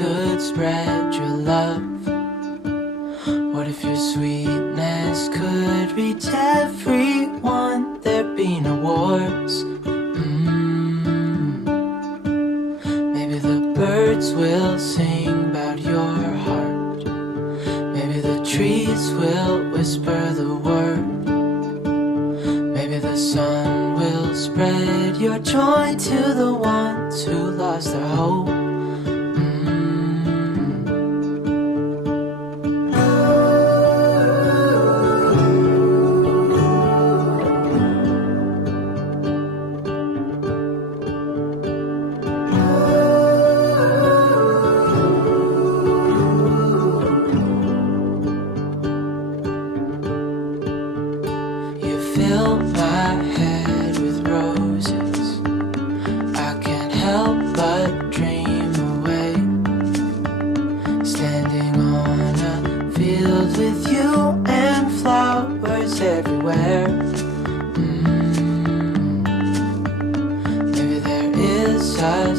could spread your love? What if your sweetness could reach everyone? There'd be no wars. Maybe the birds will sing about your heart. Maybe the trees will whisper the word. Maybe the sun will spread your joy to the ones who lost their hope. Fill my head with roses. I can't help but dream away. Standing on a field with you and flowers everywhere. Maybe there is a